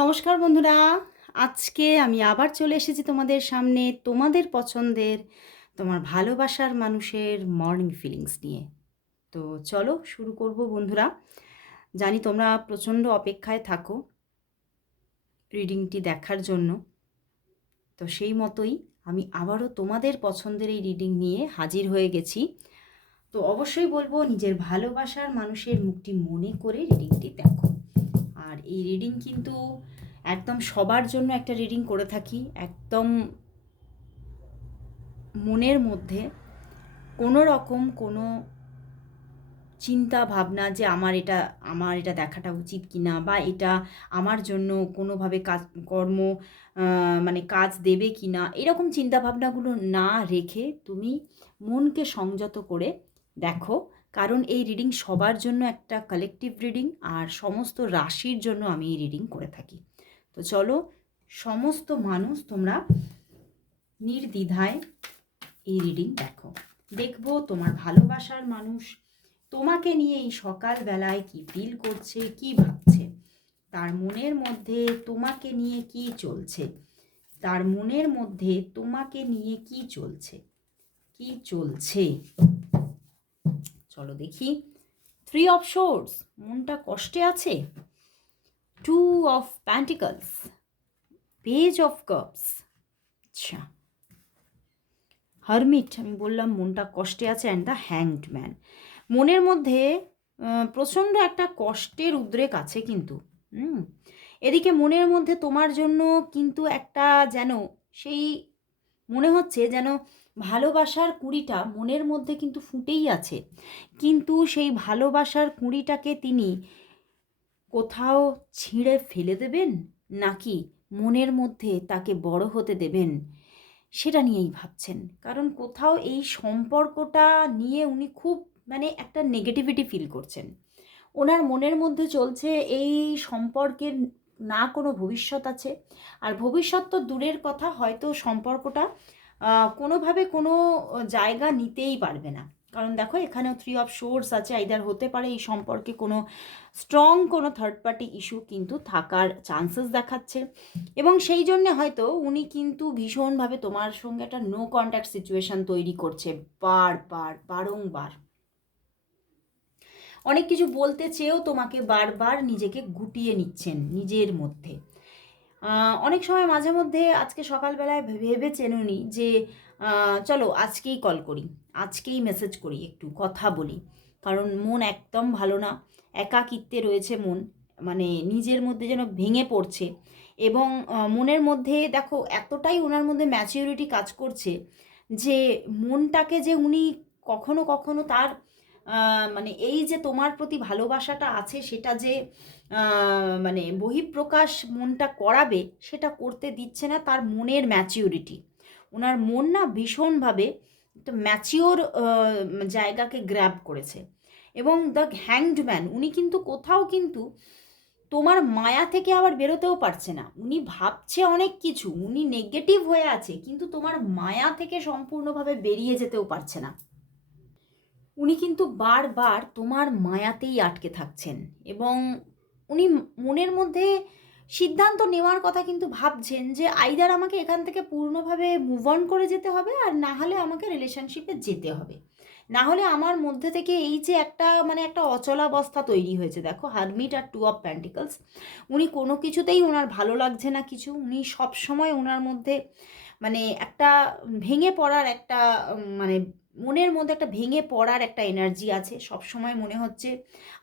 নমস্কার বন্ধুরা, আজকে আমি আবার চলে এসেছি তোমাদের সামনে তোমাদের পছন্দের, তোমার ভালোবাসার মানুষের মর্নিং ফিলিংস নিয়ে। তো চলো শুরু করব বন্ধুরা। জানি তোমরা প্রচণ্ড অপেক্ষায় থাকো রিডিংটি দেখার জন্য। তো সেই মতোই আমি আবারও তোমাদের পছন্দের এই রিডিং নিয়ে হাজির হয়ে গেছি। তো অবশ্যই বলবো নিজের ভালোবাসার মানুষের মুখটি মনে করে রিডিংটি দেখো। আর এই রিডিং কিন্তু একদম সবার জন্য একটা রিডিং করে থাকি, একদম মনের মধ্যে কোনো রকম কোনো চিন্তা ভাবনা যে আমার এটা দেখাটা উচিত কি না, বা এটা আমার জন্য কোনোভাবে কাজ কর্ম মানে কাজ দেবে কি না, এরকম চিন্তাভাবনাগুলো না রেখে তুমি মনকে সংযত করে দেখো। কারণ এই রিডিং সবার জন্য একটা কালেকটিভ রিডিং, আর সমস্ত রাশির জন্য আমি এই রিডিং করে থাকি। তো চলো সমস্ত মানুষ তোমরা নির্দ্বিধায় এই রিডিং দেখো। দেখবো তোমার ভালোবাসার মানুষ তোমাকে নিয়ে এই সকালবেলায় কি ফিল করছে, কি ভাবছে, তার মনের মধ্যে তোমাকে নিয়ে কি চলছে, তার মনের মধ্যে তোমাকে নিয়ে কি চলছে, কি চলছে। চলো দেখি। 3 অফ সোর্ডস, মনটা কষ্টে আছে। 2 of pentacles, page of cups, আচ্ছা হারমিট, আমি বললাম মনটা কষ্টে আছে, অ্যান্ড দ্য হ্যাংড ম্যান। মনের মধ্যে প্রচণ্ড একটা কষ্টের উদ্রেক আছে কিন্তু। এদিকে মনের মধ্যে তোমার জন্য কিন্তু একটা যেন সেই মনে হচ্ছে যেন ভালোবাসার কুঁড়িটা মনের মধ্যে কিন্তু ফুটেই আছে, কিন্তু সেই ভালোবাসার কুঁড়িটাকে তিনি কোথাও ছিঁড়ে ফেলে দেবেন, নাকি মনের মধ্যে তাকে বড় হতে দেবেন, সেটা নিয়েই ভাবছেন। কারণ কোথাও এই সম্পর্কটা নিয়ে উনি খুব মানে একটা নেগেটিভিটি ফিল করছেন। ওনার মনের মধ্যে চলছে এই সম্পর্কের না কোনো ভবিষ্যৎ আছে। আর ভবিষ্যৎ তো দূরের কথা, হয়তো সম্পর্কটা কোনোভাবে কোনো জায়গা নিতেই পারবে না। কারণ দেখো এখানেও 3 অফ সোর্স আছে, আইদার হতে পারে এই সম্পর্কে কোনো স্ট্রং কোনো থার্ড পার্টি ইস্যু কিন্তু থাকার চান্সেস দেখাচ্ছে। এবং সেই জন্যে হয়তো উনি কিন্তু ভীষণভাবে তোমার সঙ্গে একটা নো কন্ট্যাক্ট সিচুয়েশান তৈরি করছে বারবার, বারংবার। অনেক কিছু বলতে চেয়েও তোমাকে বারবার নিজেকে গুটিয়ে নিচ্ছেন নিজের মধ্যে। অনেক সময় মাঝে মধ্যে আজকে সকালবেলায় ভেবেছেন উনি যে চলো আজকেই কল করি, আজকেই মেসেজ করি, একটু কথা বলি। কারণ মন একদম ভালো না, একাকিত্বে রয়েছে মন, মানে নিজের মধ্যে যেন ভেঙে পড়ছে। এবং মনের মধ্যে দেখো এতটাই ওনার মধ্যে ম্যাচিউরিটি কাজ করছে যে মনটাকে যে উনি কখনো কখনো তার মানে এই যে তোমার প্রতি ভালোবাসাটা আছে সেটা যে মানে বহিঃপ্রকাশ মনটা করাবে, সেটা করতে দিচ্ছে না তার মনের ম্যাচিউরিটি। ওনার মন না ভীষণভাবে একটা ম্যাচিওর জায়গাকে গ্র্যাব করেছে। এবং দ্য হ্যাংড ম্যান, উনি কিন্তু কোথাও কিন্তু তোমার মায়া থেকে আবার বেরোতেও পারছে না। উনি ভাবছে অনেক কিছু, উনি নেগেটিভ হয়ে আছে, কিন্তু তোমার মায়া থেকে সম্পূর্ণভাবে বেরিয়ে যেতেও পারছে না। উনি কিন্তু বারবার তোমার মায়াতেই আটকে থাকছেন। এবং উনি মনের মধ্যে সিদ্ধান্ত নেওয়ার কথা কিন্তু ভাবছেন যে আইদার আমাকে এখান থেকে পূর্ণভাবে মুভ অন করে যেতে হবে, আর না হলে আমাকে রিলেশনশিপে যেতে হবে। না হলে আমার মধ্যে থেকে এই যে একটা মানে একটা অচলাবস্থা তৈরি হয়েছে, দেখো হারমিট আর 2 অফ প্যান্টিকলস। উনি কোনো কিছুতেই ওনার ভালো লাগছে না কিছু, উনি সবসময় ওনার মধ্যে মানে একটা ভেঙে পড়ার একটা মানে মনের মধ্যে একটা ভেঙে পড়ার একটা এনার্জি আছে। সবসময় মনে হচ্ছে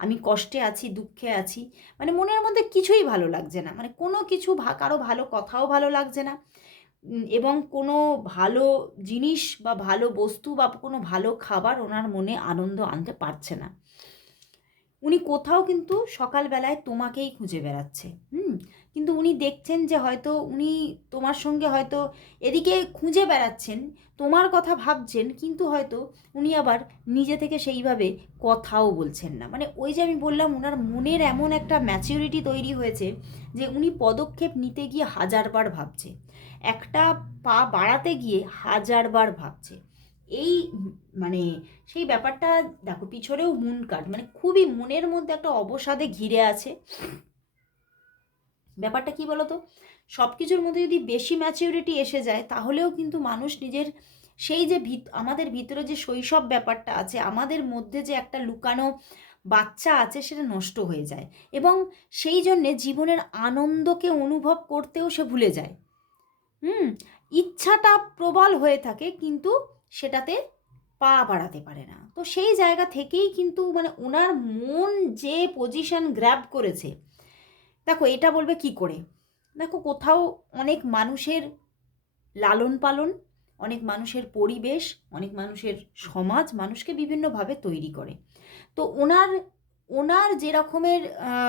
আমি কষ্টে আছি, দুঃখে আছি, মানে মনের মধ্যে কিছুই ভালো লাগছে না, মানে কোনো কিছু কারো ভালো কথাও ভালো লাগছে না। এবং কোনো ভালো জিনিস বা ভালো বস্তু বা কোনো ভালো খাবার ওনার মনে আনন্দ আনতে পারছে না। উনি কোথাও কিন্তু সকালবেলায় তোমাকেই খুঁজে বেড়াচ্ছে। কিন্তু উনি দেখছেন যে হয়তো উনি তোমার সঙ্গে হয়তো এদিকে খুঁজে বেড়াচ্ছেন, তোমার কথা ভাবছেন, কিন্তু হয়তো উনি আবার নিজে থেকে সেইভাবে কথাও বলছেন না। মানে ওই যে আমি বললাম ওনার মনের এমন একটা ম্যাচিউরিটি তৈরি হয়েছে যে উনি পদক্ষেপ নিতে গিয়ে হাজারবার ভাবছে, একটা পা বাড়াতে গিয়ে হাজারবার ভাবছে। এই মানে সেই ব্যাপারটা দেখো পিছনেও মুন কার্ড, মানে খুবই মনের মধ্যে একটা অবসাদে ঘিরে আছে। ব্যাপারটা কি বলো তো, সব কিছুর মধ্যে যদি বেশি ম্যাচিউরিটি এসে যায় তাহলেও কিন্তু মানুষ নিজের সেই যে আমাদের ভিতরে যে শৈশব ব্যাপারটা আছে, আমাদের মধ্যে যে একটা লুকানো বাচ্চা আছে, সেটা নষ্ট হয়ে যায় এবং সেই জন্যে জীবনের আনন্দকে অনুভব করতেও সে ভুলে যায়। ইচ্ছাটা প্রবল হয়ে থাকে কিন্তু সেটাতে পা বাড়াতে পারে না। তো সেই জায়গা থেকেই কিন্তু মানে ওনার মন যে পজিশন গ্র্যাব করেছে, দেখো এটা বলবে কি করে, দেখো কোথাও অনেক মানুষের লালন পালন, অনেক মানুষের পরিবেশ, অনেক মানুষের সমাজ মানুষকে বিভিন্নভাবে তৈরি করে। তো ওনার ওনার যে রকমের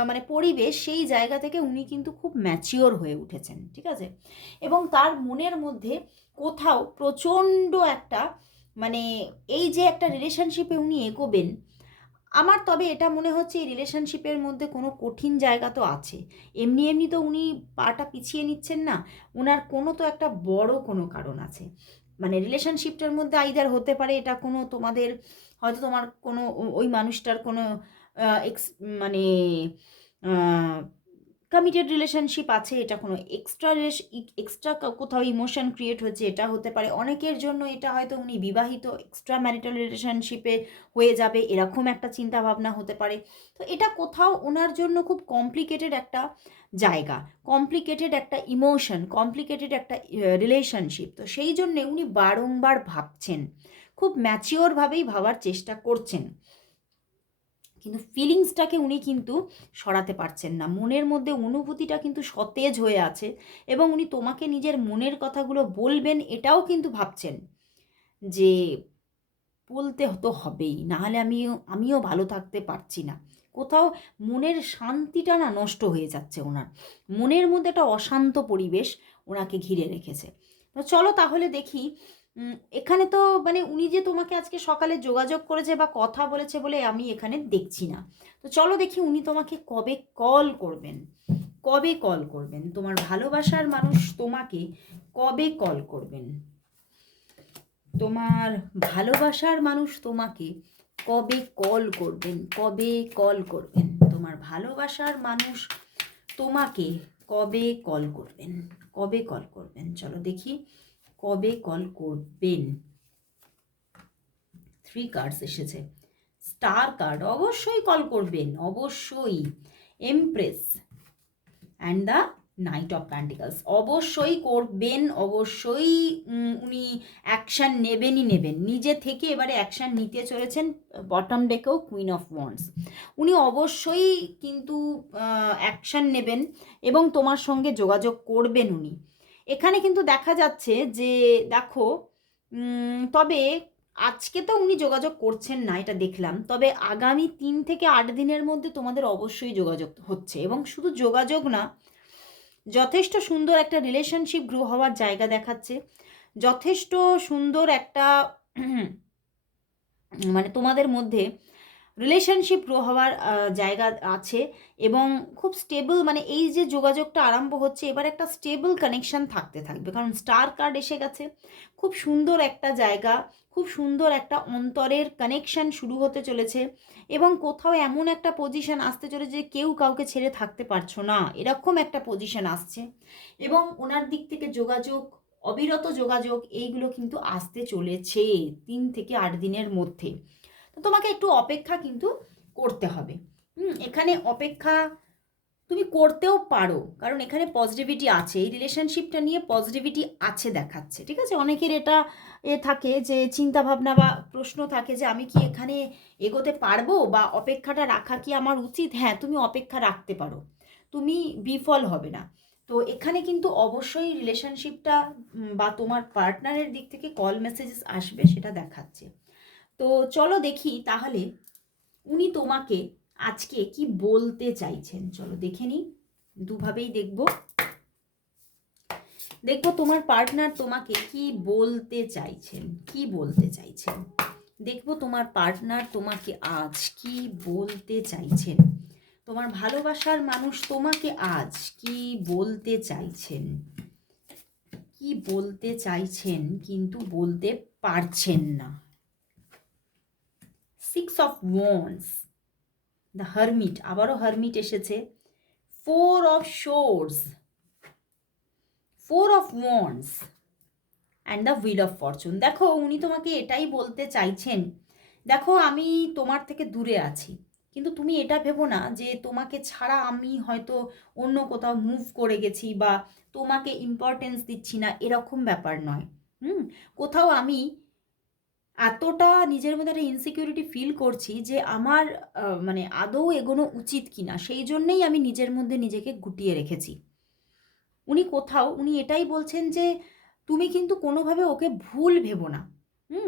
মানে পরিবেশ, সেই জায়গা থেকে উনি কিন্তু খুব ম্যাচিওর হয়ে উঠেছেন, ঠিক আছে? এবং তার মনের মধ্যে কোথাও প্রচণ্ড একটা মানে এই যে একটা রিলেশনশিপে উনি এগোবেন, আমার তবে এটা মনে হচ্ছে এই রিলেশনশিপের মধ্যে কোনো কঠিন জায়গা তো আছে। এমনি এমনি তো উনি পাটা পিছিয়ে নিচ্ছেন না, ওনার কোনো তো একটা বড় কোনো কারণ আছে। মানে রিলেশনশিপটার মধ্যে আইদার হতে পারে এটা কোনো তোমাদের, হয়তো তোমার কোনো ওই মানুষটার কোনো এক্স মানে কমিটেড রিলেশনশিপ আছে, এটা কোনো এক্সট্রা কোথাও ইমোশন ক্রিয়েট হচ্ছে, এটা হতে পারে। অনেকের জন্য এটা হয়তো উনি বিবাহিত এক্সট্রা ম্যারিটাল রিলেশনশিপে হয়ে যাবে, এরকম একটা চিন্তা ভাবনা হতে পারে। তো এটা কোথাও ওনার জন্য খুব কমপ্লিকেটেড একটা জায়গা, কমপ্লিকেটেড একটা ইমোশন, কমপ্লিকেটেড একটা রিলেশনশিপ। তো সেই জন্যে উনি বারংবার ভাবছেন, খুব ম্যাচিওরভাবেই ভাবার চেষ্টা করছেন, কিন্তু ফিলিংসটাকে উনি কিন্তু সরাতে পারছেন না। মনের মধ্যে অনুভূতিটা কিন্তু সতেজ হয়ে আছে এবং উনি তোমাকে নিজের মনের কথাগুলো বলবেন এটাও কিন্তু ভাবছেন যে বলতে তো হবেই, নাহলে আমিও ভালো থাকতে পারছি না। কোথাও মনের শান্তিটা না নষ্ট হয়ে যাচ্ছে ওনার, মনের মধ্যে একটা অশান্ত পরিবেশ ওনাকে ঘিরে রেখেছে। তো চলো তাহলে দেখি, এখানে তো মানে উনি যে তোমাকে আজকে সকালে যোগাযোগ করেছে বা কথা বলেছে বলে আমি এখানে দেখছি না। তো চলো দেখি উনি তোমাকে কবে কল করবেন, কবে কল করবেন, তোমার ভালোবাসার মানুষ তোমাকে কবে কল করবেন, তোমার ভালোবাসার মানুষ তোমাকে কবে কল করবেন, কবে কল করবেন, তোমার ভালোবাসার মানুষ তোমাকে কবে কল করবেন, কবে কল করবেন, চলো দেখি কবে কল করবেন। 3 কার্ডস এসেছে, স্টার কার্ড, অবশ্যই কল করবেন, অবশ্যই। Empress and the night of pentacles, অবশ্যই করবেন, অবশ্যই উনি অ্যাকশান নেবেনই নেবেন, নিজে থেকে এবারে অ্যাকশান নিতে চলেছেন। বটম ডেকেও কুইন অফ ওয়ান্ডস, উনি অবশ্যই কিন্তু অ্যাকশান নেবেন এবং তোমার সঙ্গে যোগাযোগ করবেন উনি। এখানে কিন্তু দেখা যাচ্ছে যে দেখো, তবে আজকে তো উনি যোগাযোগ করছেন না, এটা দেখলাম, তবে আগামী 3 থেকে 8 দিনের মধ্যে তোমাদের অবশ্যই যোগাযোগ হচ্ছে এবং শুধু যোগাযোগ না, যথেষ্ট সুন্দর একটা রিলেশনশিপ গ্রো হওয়ার জায়গা দেখাচ্ছে, যথেষ্ট সুন্দর একটা মানে তোমাদের মধ্যে রিলেশনশিপ গ্রো হওয়ার জায়গা আছে এবং খুব স্টেবল, মানে এই যে যোগাযোগটা আরম্ভ হচ্ছে এবার একটা স্টেবল কানেকশন থাকতে থাকবে, কারণ স্টার কার্ড এসে গেছে। খুব সুন্দর একটা জায়গা, খুব সুন্দর একটা অন্তরের কানেকশন শুরু হতে চলেছে এবং কোথাও এমন একটা পজিশন আসতে চলেছে যে কেউ কাউকে ছেড়ে থাকতে পারছো না, এরকম একটা পজিশন আসছে এবং ওনার দিক থেকে যোগাযোগ, অবিরত যোগাযোগ, এইগুলো কিন্তু আসতে চলেছে 3 থেকে 8 দিনের মধ্যে। তো তোমাকে একটু অপেক্ষা কিন্তু করতে হবে। এখানে অপেক্ষা তুমি করতেও পারো, কারণ এখানে পজিটিভিটি আছে, এই রিলেশনশিপটা নিয়ে পজিটিভিটি আছে দেখাচ্ছে, ঠিক আছে? অনেকের এটা থাকে যে চিন্তা ভাবনা বা প্রশ্ন থাকে যে আমি কি এখানে এগোতে পারবো বা অপেক্ষাটা রাখা কি আমার উচিত? হ্যাঁ, তুমি অপেক্ষা রাখতে পারো, তুমি বিফল হবে না। তো এখানে কিন্তু অবশ্যই রিলেশনশিপটা বা তোমার পার্টনারের দিক থেকে কল মেসেজেস আসবে, সেটা দেখাচ্ছে। তো চলো দেখি তাহলে উনি তোমাকে আজকে কি বলতে চাইছেন, চলো দেখে নিই। দুভাবেই দেখবো, তোমার পার্টনার তোমাকে কি বলতে চাইছেন, কি বলতে চাইছেন। দেখবো তোমার পার্টনার তোমাকে আজ কি বলতে চাইছেন, তোমার ভালোবাসার মানুষ তোমাকে আজ কি বলতে চাইছেন, কি বলতে চাইছেন কিন্তু বলতে পারছেন না। 6 অফ ওয়ান্ডস, দ্য হারমিট, আবারও হারমিট এসেছে, 4 of swords, 4 of wands and the wheel of Fortune. দেখো উনি তোমাকে এটাই বলতে চাইছেন, দেখো আমি তোমার থেকে দূরে আছি, কিন্তু তুমি এটা ভেবো না যে তোমাকে ছাড়া আমি হয়তো অন্য কোথাও মুভ করে গেছি বা তোমাকে ইম্পর্টেন্স দিচ্ছি না, এরকম ব্যাপার নয়। কোথাও আমি এতটা নিজের মধ্যে একটা ইনসিকিউরিটি ফিল করছি যে আমার মানে আদৌ এগোনো উচিত কিনা, সেই জন্যেই আমি নিজের মধ্যে নিজেকে গুটিয়ে রেখেছি। উনি এটাই বলছেন যে তুমি কিন্তু কোনোভাবে ওকে ভুল ভেবো না।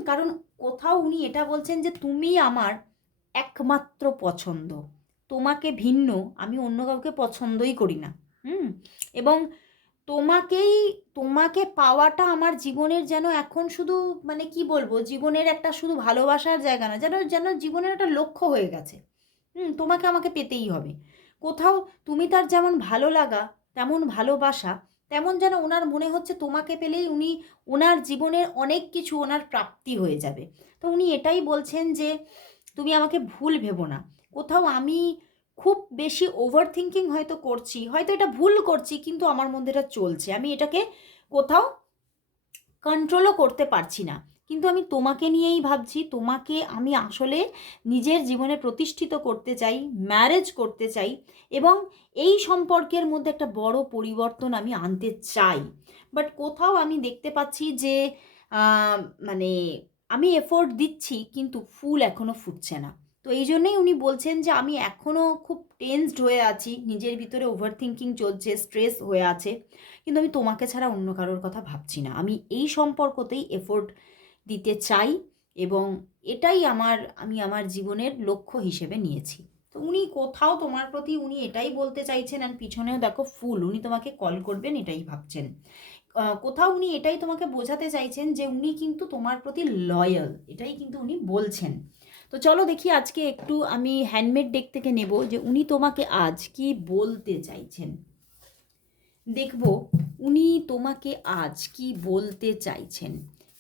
কারণ কোথাও উনি এটা বলছেন যে তুমি আমার একমাত্র পছন্দ, তোমাকে ভিন্ন আমি অন্য কাউকে পছন্দই করি না। এবং তোমাকে পাওয়াটা আমার জীবনের যেন এখন শুধু মানে কি বলবো, জীবনের একটা শুধু ভালোবাসার জায়গা না, যেন যেন জীবনের একটা লক্ষ্য হয়ে গেছে। তোমাকে আমাকে পেতেই হবে। কোথাও তুমি তার যেমন ভালো লাগা, তেমন ভালোবাসা, তেমন যেন ওনার মনে হচ্ছে তোমাকে পেলেই ওনার জীবনের অনেক কিছু ওনার প্রাপ্তি হয়ে যাবে। তো উনি এটাই বলছেন যে তুমি আমাকে ভুল ভেবো না। কোথাও আমি খুব বেশি ওভার থিঙ্কিং হয়তো করছি, হয়তো এটা ভুল করছি, কিন্তু আমার মধ্যে এটা চলছে, আমি এটাকে কোথাও কন্ট্রোলও করতে পারছি না। কিন্তু আমি তোমাকে নিয়েই ভাবছি, তোমাকে আমি আসলে নিজের জীবনে প্রতিষ্ঠিত করতে চাই, ম্যারেজ করতে চাই, এবং এই সম্পর্কের মধ্যে একটা বড় পরিবর্তন আমি আনতে চাই। বাট কোথাও আমি দেখতে পাচ্ছি যে মানে আমি এফোর্ট দিচ্ছি কিন্তু ফুল এখনও ফুটছে না। তো এই জন্যেই উনি বলছেন যে আমি এখনও খুব টেন্সড হয়ে আছি, নিজের ভিতরে ওভার থিঙ্কিং চলছে, স্ট্রেস হয়ে আছে, কিন্তু আমি তোমাকে ছাড়া অন্য কারোর কথা ভাবছি না। আমি এই সম্পর্কতেই এফোর্ট দিতে চাই এবং এটাই আমি আমার জীবনের লক্ষ্য হিসেবে নিয়েছি। তো উনি কোথাও তোমার প্রতি উনি এটাই বলতে চাইছেন, আর পিছনেও দেখো ফুল, উনি তোমাকে কল করবেন এটাই ভাবছেন। কোথাও উনি এটাই তোমাকে বোঝাতে চাইছেন যে উনি কিন্তু তোমার প্রতি লয়াল, এটাই কিন্তু উনি বলছেন। তো চলো দেখি আজকে একটু আমি হ্যান্ডমেড ডেক থেকে নেব যে উনি তোমাকে আজ কি বলতে চাইছেন। দেখব উনি তোমাকে আজ কি বলতে চাইছেন,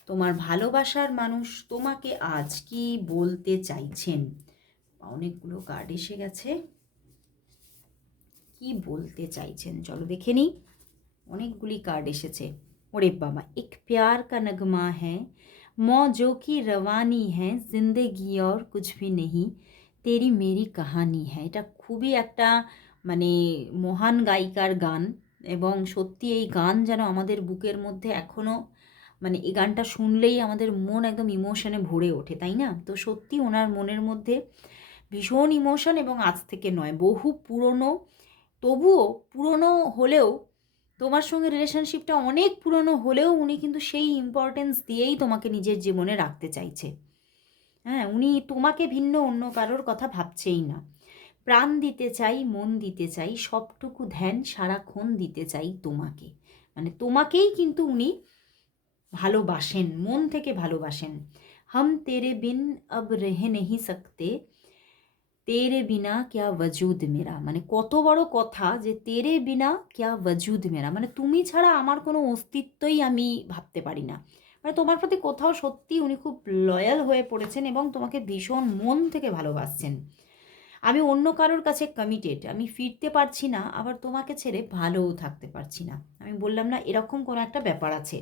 তোমার ভালোবাসার মানুষ তোমাকে আজ কি বলতে চাইছেন। অনেকগুলো কার্ড এসে গেছে, কি বলতে চাইছেন চলো দেখে নিই। অনেকগুলি কার্ড এসেছে। ওরে বাবা, এক প্যার কা নগমা হ্যাঁ, মौजों की रवानी है, जिंदगी और कुछ भी नहीं, তেরি মেরি কাহানি হ্যাঁ। এটা খুবই একটা মানে মহান গায়িকার গান, এবং সত্যি এই গান যেন আমাদের বুকের মধ্যে এখনও মানে এই গানটা শুনলেই আমাদের মন একদম ইমোশনে ভরে ওঠে, তাই না? তো সত্যি ওনার মনের মধ্যে ভীষণ ইমোশন, এবং আজ থেকে নয়, বহু পুরনো, তবুও পুরনো হলেও তোমার সঙ্গে রিলেশনশিপটা অনেক পুরনো হলেও উনি কিন্তু সেই ইম্পর্টেন্স দিয়েই তোমাকে নিজের জীবনে রাখতে চাইছে। হ্যাঁ, উনি তোমাকে ভিন্ন অন্য কারোর কথা ভাবছেই না। প্রাণ দিতে চাই, মন দিতে চাই, সবটুকু ধ্যান সারাক্ষণ দিতে চাই তোমাকে, মানে তোমাকেই কিন্তু উনি ভালোবাসেন, মন থেকে ভালোবাসেন। হাম তেরে বিন আব রেহে নেহি সকতে, তেরে বিনা ক্যা ওয়জুদ মেরা, মানে কত বড় কথা যে তেরে বিনা ক্যা ওয়জুদ মেরা, মানে তুমি ছাড়া আমার কোনো অস্তিত্বই আমি ভাবতে পারি না। মানে তোমার প্রতি কোথাও সত্যি উনি খুব লয়াল হয়ে পড়েছেন এবং তোমাকে ভীষণ মন থেকে ভালোবাসছেন। আমি অন্য কারোর কাছে কমিটেড, আমি ফিরতে পারছি না, আবার তোমাকে ছেড়ে ভালোও থাকতে পারছি না। আমি বললাম না, এরকম কোনো একটা ব্যাপার আছে।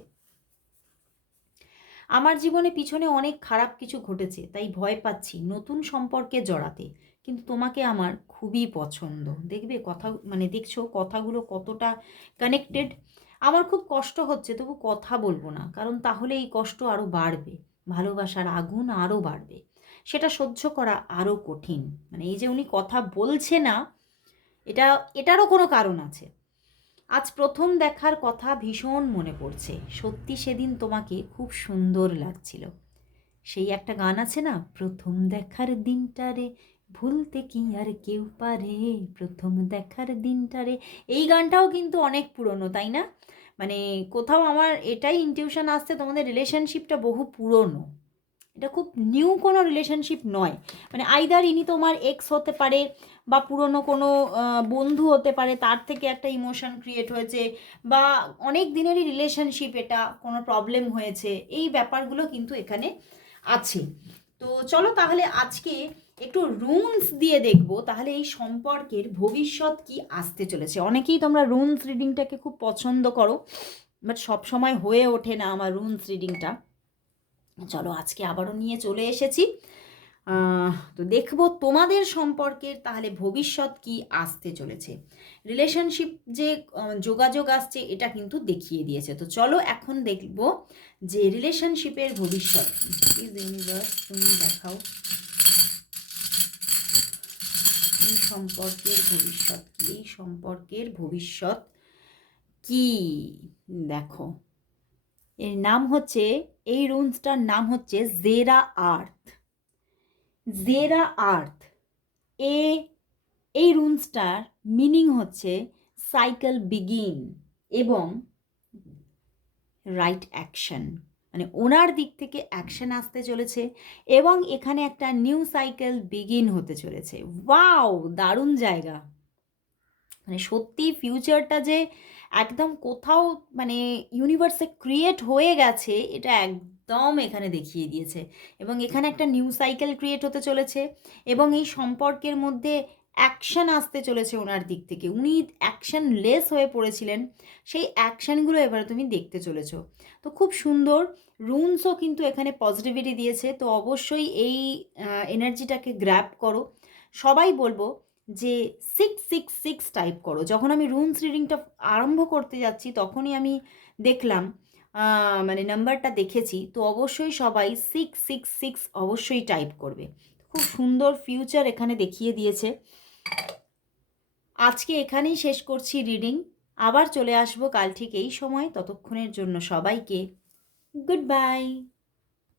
আমার জীবনে পিছনে অনেক খারাপ কিছু ঘটেছে, তাই ভয় পাচ্ছি নতুন সম্পর্কে জড়াতে, কিন্তু তোমাকে আমার খুবই পছন্দ। দেখবে কথা, মানে দেখছো কথাগুলো কতটা কানেক্টেড। আমার খুব কষ্ট হচ্ছে, তবু কথা বলবো না, কারণ তাহলে এই কষ্ট আরও বাড়বে, ভালোবাসার আগুন আরও বাড়বে, সেটা সহ্য করা আরও কঠিন। মানে এই যে উনি কথা বলছে না, এটারও কোনো কারণ আছে। আজ প্রথম দেখার কথা ভীষণ মনে পড়ছে, সত্যি সেদিন তোমাকে খুব সুন্দর লাগছিল। সেই একটা গান আছে না, প্রথম দেখার দিনটারে ভুলতে কি আর কেউ পারে, প্রথম দেখার দিনটারে। এই গানটাও কিন্তু অনেক পুরনো, তাই না? মানে কোথাও আমার এটাই ইনটিউশন আসছে, তোমাদের রিলেশনশিপটা বহু পুরনো, এটা খুব নিউ কোনো রিলেশনশিপ নয়। মানে আইদার ইনি তোমার এক্স হতে পারে, বা পুরনো কোনো বন্ধু হতে পারে, তার থেকে একটা ইমোশন ক্রিয়েট হয়েছে, বা অনেক দিনেরই রিলেশনশিপ, এটা কোনো প্রবলেম হয়েছে, এই ব্যাপারগুলো কিন্তু এখানে আছে। তো চলো তাহলে আজকে একটু রুনস দিয়ে দেখব তাহলে এই সম্পর্কের ভবিষ্যৎ কি আসতে চলেছে। অনেকেই তোমরা রুনস রিডিংটাকে খুব পছন্দ করো, বাট সব সময় হয়ে ওঠে না আমার রুনস রিডিংটা। চলো আজকে আবারও নিয়ে চলে এসেছি। তো দেখব তোমাদের সম্পর্কের তাহলে ভবিষ্যৎ কি আসতে চলেছে। রিলেশনশিপ যে যোগাযোগ আসছে এটা কিন্তু দেখিয়ে দিয়েছে। তো চলো এখন দেখব যে রিলেশনশিপের ভবিষ্যৎ কি। প্লিজ ইউনিভার্স তুমি দেখাও এই সম্পর্কের ভবিষ্যৎ কি, এই সম্পর্কের ভবিষ্যৎ কি। দেখো এর নাম হচ্ছে, এই রুনসটার নাম হচ্ছে জেরা আর্থ। জেরা আর্থ এ এই রুনসটার মিনিং হচ্ছে সাইকেল বিগিন এবং রাইট অ্যাকশন, মানে ওনার দিক থেকে অ্যাকশন আসতে চলেছে এবং এখানে একটা নিউ সাইকেল বিগিন হতে চলেছে। ওয়াও, দারুণ জায়গা। মানে সত্যি ফিউচারটা যে একদম কোথাও মানে ইউনিভার্সে ক্রিয়েট হয়ে গেছে এটা একদম এখানে দেখিয়ে দিয়েছে। এবং এখানে একটা নিউ সাইকেল ক্রিয়েট হতে চলেছে এবং এই সম্পর্কের মধ্যে অ্যাকশন আসতে চলেছে ওনার দিক থেকে। উনি অ্যাকশন লেস হয়ে পড়েছিলেন, সেই অ্যাকশানগুলো এবার তুমি দেখতে চলেছো। তো খুব সুন্দর রুনসও কিন্তু এখানে পজিটিভিটি দিয়েছে। তো অবশ্যই এই এনার্জিটাকে গ্র্যাব করো। সবাই বলবো যে 666 টাইপ করো। যখন আমি রুনস রিডিংটা আরম্ভ করতে যাচ্ছি তখনই আমি দেখলাম, মানে নাম্বারটা দেখেছি। তো অবশ্যই সবাই 666 অবশ্যই টাইপ করবে। খুব সুন্দর ফিউচার এখানে দেখিয়ে দিয়েছে। আজকে এখানেই শেষ করছি রিডিং। আবার চলে আসবো কাল ঠিক এই সময়। ততক্ষণের জন্য সবাইকে গুড বাই।